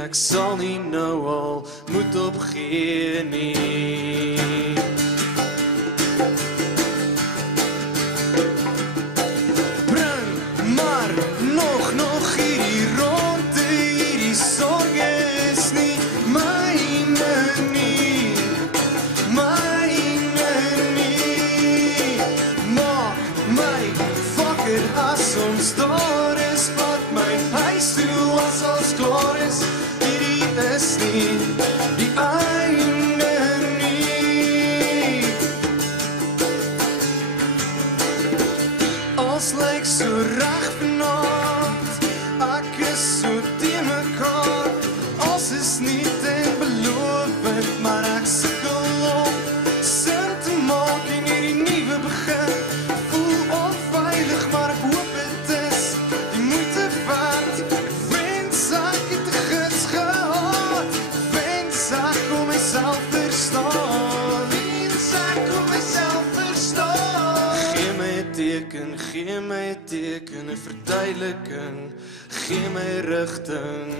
ek sal nie nou al moet opgee nie. Bring maar nog hierdie ronde, hierdie sorge is nie myne nie, myne nie. Maak my wakker as ons daar is, vat my huis toe as ons klaar is, hierdie is nie die einde nie. Ons lyk so reg vanaand, ek is so teen mekaar, ons is nie ten belovend, maar ek sukkel om sin te maak en hierdie nuwe begin. Voel onveilig, maar ek hoop het is die moeite werd. Ek wens ek het 'n gids gehad, wens ek kon myself verstaan, wens ek kon myself verstaan. Gee my 'n teken, gee my 'n teken, 'n verduideliking, gee my rigting.